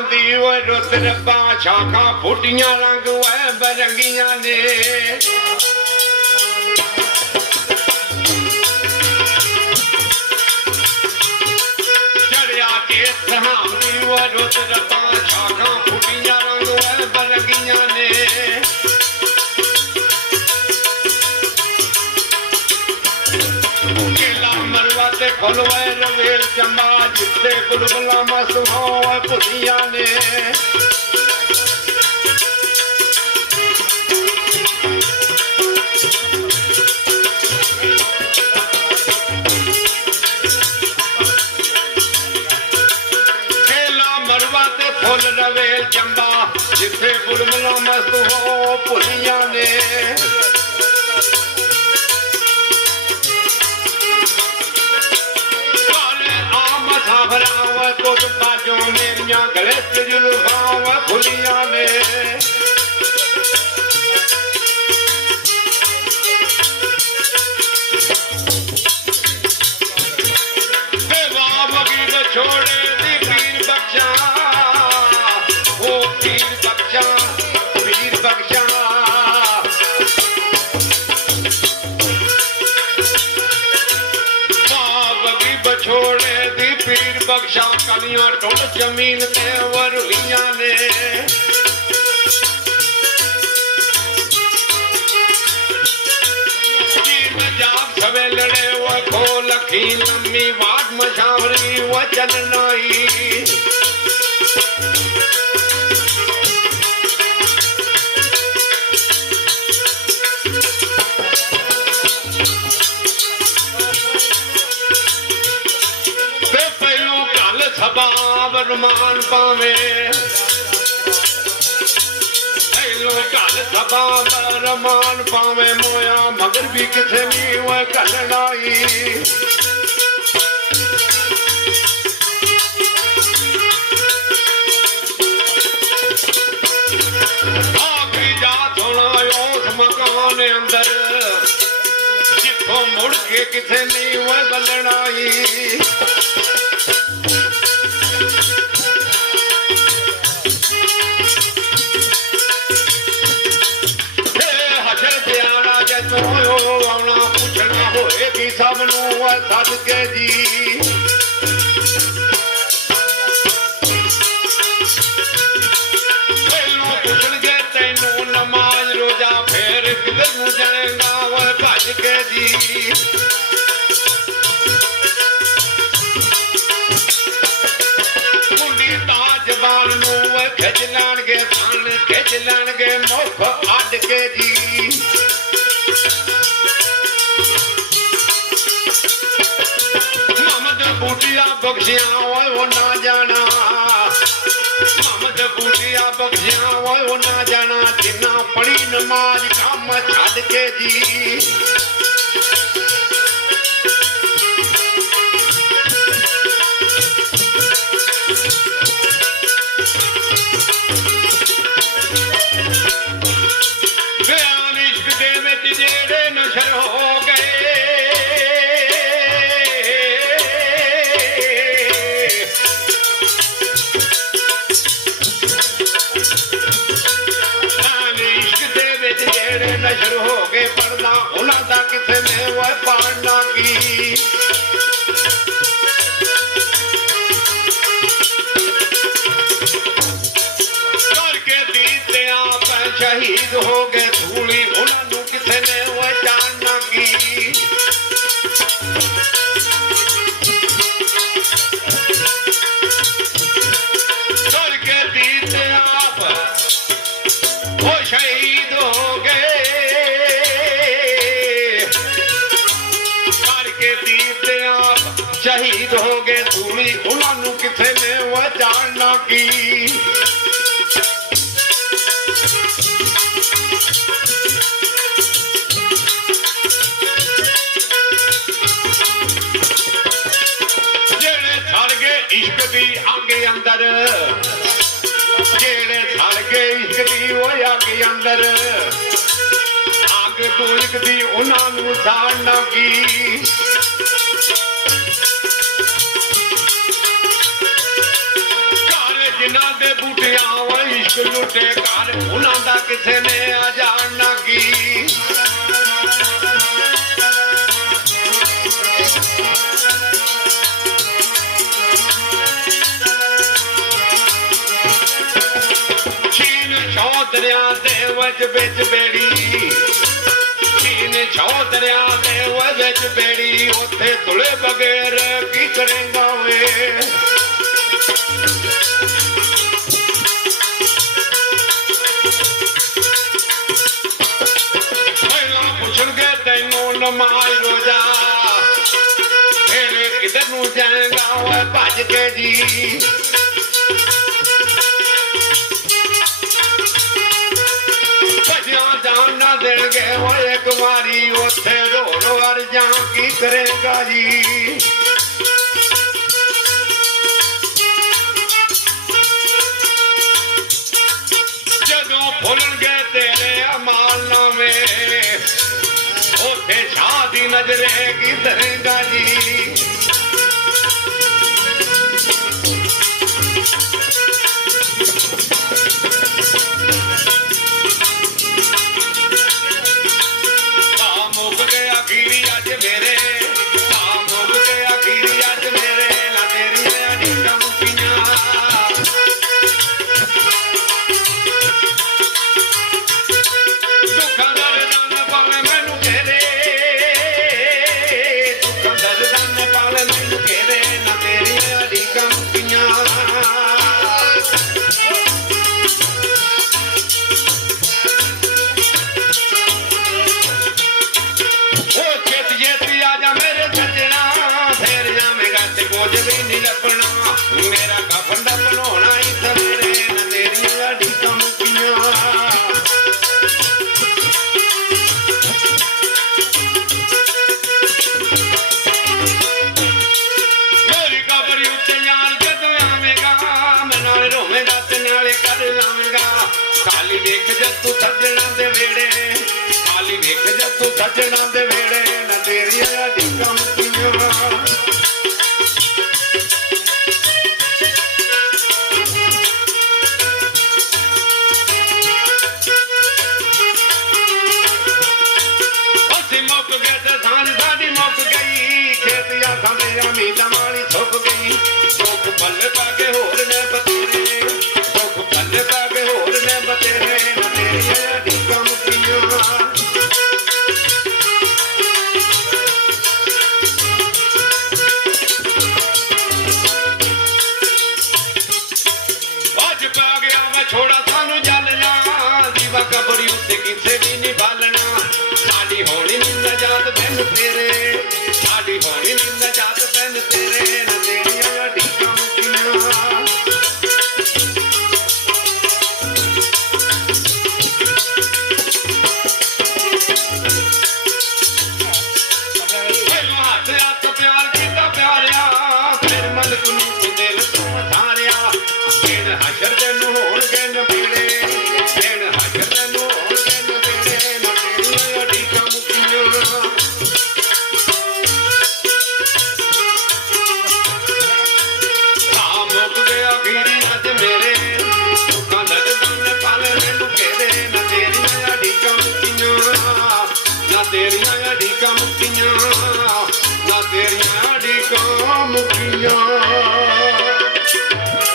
दी वो रुत रब्बा शाखा फुटियां रंग वह बरंगियां ने चढ़िया के धाम दी वो रुत रब्बा शाखा फुटियां रंग वह बरंगियां ने फलवे रवेल चंबा जिते गुलगुला मस्त हो पुलिया ने खेला मरवा ते फुल रवेल चंबा जिते गुलगुला मस्त हो पुलिया ने भरावा तो बाजों मेरिया गले से जुल्फावा खुलिया ने छोड़े दी पीर बख्शा वो पीर बख्शा पीर बख्शा बगी बछोड़े पीर बख्शा कलियां टुट जमीन ते वरुलियां ने जाग सवे लड़े वो खो लखी लम्मी वाट मशावरी वो चलनाई सबाब रमान पावे कल सबाब रमान पावे मोया मगर भी किसे भी वह कलड़ाई आखिरी जात होना उस मकान अंदर जिथों मुड़ के किसे नहीं वह बलड़ाई आना पूछना होएगी सबनू सदके जी पहलों पूछणगे तैनू नमाज रोजा फिर किधर नू जाएगा वह भज के जी मुंडी ताज बाल नू खिच लैणगे सन खिच लैणगे मुख अड के जी बूटिया बख्शिया वो ना जाना मोहम्मद बूटिया बख्शिया वो ना जाना जिन्ना पढ़ी नमाज काम छड़ के जी बयान इश्क दे विच जेड़े नशर हो गए नशर हो गए पढ़ना उन्होंने किसे में वह पाड़ना की करके दीते आप शहीद हो गए धूली उन्होंने किसे ने वह जानना की करके दीते आप वो शहीद हो गए शहीद हो गए धूली उन्होंने किसे में वह जानना की जेड़े सड़ गए इश्क दी आगे अंदर जेड़े सड़ गए इश्क दी वो आगे अंदर आग तूलिक दी उन्होंने साड़ना की जिन्ना दे ਬੂਟਿਆਂ ਵਾ ਇਸ਼ਕ ਲੁੱਟੇ ਘਰ ਉਹਨਾਂ ਦਾ ਕਿਸੇ ਨੇ ਆ ਜਾਣਨਾ ਕੀ ਦਰਿਆ ਦੇ ਵਿੱਚ ਬੇੜੀ ਛੀਨ ਛੋ ਦਰਿਆ ਦੇ ਵਿੱਚ ਬੇੜੀ ਉੱਥੇ ਤੁਲੇ ਬਗੈਰ ਕੀ ਕਰੇਂਗਾ ਵੇ ਪਹਿਲਾਂ ਪੁੱਛਣਗੇ ਤੈਨੂੰ ਨਮਾਜ਼ ਰੋਜ਼ਾ ਫਿਰ ਕਿਧਰ ਨੂੰ ਜਾਏਗਾ ਓਏ ਭੱਜ ਕੇ ਜੀ ਦੇਣਗੇ ਉਹ ਇੱਕ ਵਾਰੀ ਉੱਥੇ ਰੋ ਰੋ ਅਰਜ਼ਾਂ ਕੀ ਕਰੇਗਾ ਜੀ ਜਦੋਂ ਭੁੱਲਣਗੇ ਤੇਰੇ ਅਮਾਲ ਨਾਮੇ ਉੱਥੇ ਸ਼ਾਹ ਦੀ ਨਜ਼ਰੇ ਕੀ ਕਰੇਗਾ ਜੀ ਮੇਰਾ ਕਫਨ ਦਾ ਬਣਾਉਣਾ ਹੀ ਸਵੇਰੇ ਨਾ ਤੇਰੀਆਂ ਅੜੀਕਾਂ ਮੁੱਕੀਆਂ ਮੇਰੀ ਕਬਰ ਉੱਤੇ ਯਾਰ ਜਦੋਂ ਆਵੇਂਗਾ ਮੈਂ ਨਾਲ ਰੋਵੇਂਗਾ ਤੇ ਨਾਲੇ ਕਰ ਲਾਵੇਂਗਾ ਖਾਲੀ ਵੇਖ ਜਦ ਤੂੰ ਸੱਜਣਾ ਦੇ ਵੇੜੇ ਖਾਲੀ ਵੇਖ ਜਦ ਤੂੰ ਸੱਜਣਾ ਦੇ ਵੇੜੇ ਨਾ ਤੇਰੀਆਂ ਅੜੀਕਾਂ ਮੁੱਕੀਆਂ ਮੀਲਾਂ ਵਾਲੀ ਸੁੱਕ ਗਈ ਸੁੱਕ ਪੱਲੇ ਪਾ ਕੇ ਹੋਰ ਨੇ ਬਤੇਰੇ ਸੁੱਕ ਪੱਲੇ ਪਾ ਕੇ ਹੋਰ ਨੇ ਬਤੇਰੇ ਨਾ ਤੇਰੀਆਂ ਅੜੀਕਾਂ ਮੁੱਕੀਆਂ ਅੱਜ ਪਾ ਗਿਆ ਮੈਂ ਛੋੜਾ ਸਾਨੂੰ ਜਲਣਾ ਦੀਵਾ ਕਬਰੀ ਉੱਤੇ ਕਿਥੇ ਵੀ ਨਹੀਂ ਬਾਲਣਾ ਸਾਡੀ ਹੋਣੀ ਨੀ ਨਜਾਤ ਤੈਨੂੰ ਤੇਰੇ ਸਾਡੀ ਹੋਣੀ ਨੀ ਨਜਾਤ ਤੈਨੂੰ ਤੇਰੇ ਨਾ ਤੇਰੀਆਂ ਅੜੀਕਾਂ ਮੁੱਕੀਆਂ ਪਹਿਲਾਂ ਹੱਥ ਪਿਆਰ ਕੀਤਾ ਪਿਆਰਿਆ ਫਿਰ ਮਲਕ ਨੂੰ ਦਿਲ ਤੋਂ ਧਾਰਿਆ ਦਿਨ ਹਸ਼ਰ ਤੈਨੂੰ ਹੋਣਗੇ ਨਬੇੜੇ ਦਿਨ ਹਸ਼ਰ ਤੈਨੂੰ ਹੋਣਗੇ ਨਬੇੜੇ ਨਾ ਤੇਰੀਆਂ ਅੜੀਕਾਂ ਮੁੱਕੀਆਂ ਤੇਰੀਆਂ ਅੜੀਕਾਂ ਮੁੱਕੀਆਂ ਨਾ ਤੇਰੀਆਂ ਅੜੀਕਾਂ ਮੁੱਕੀਆਂ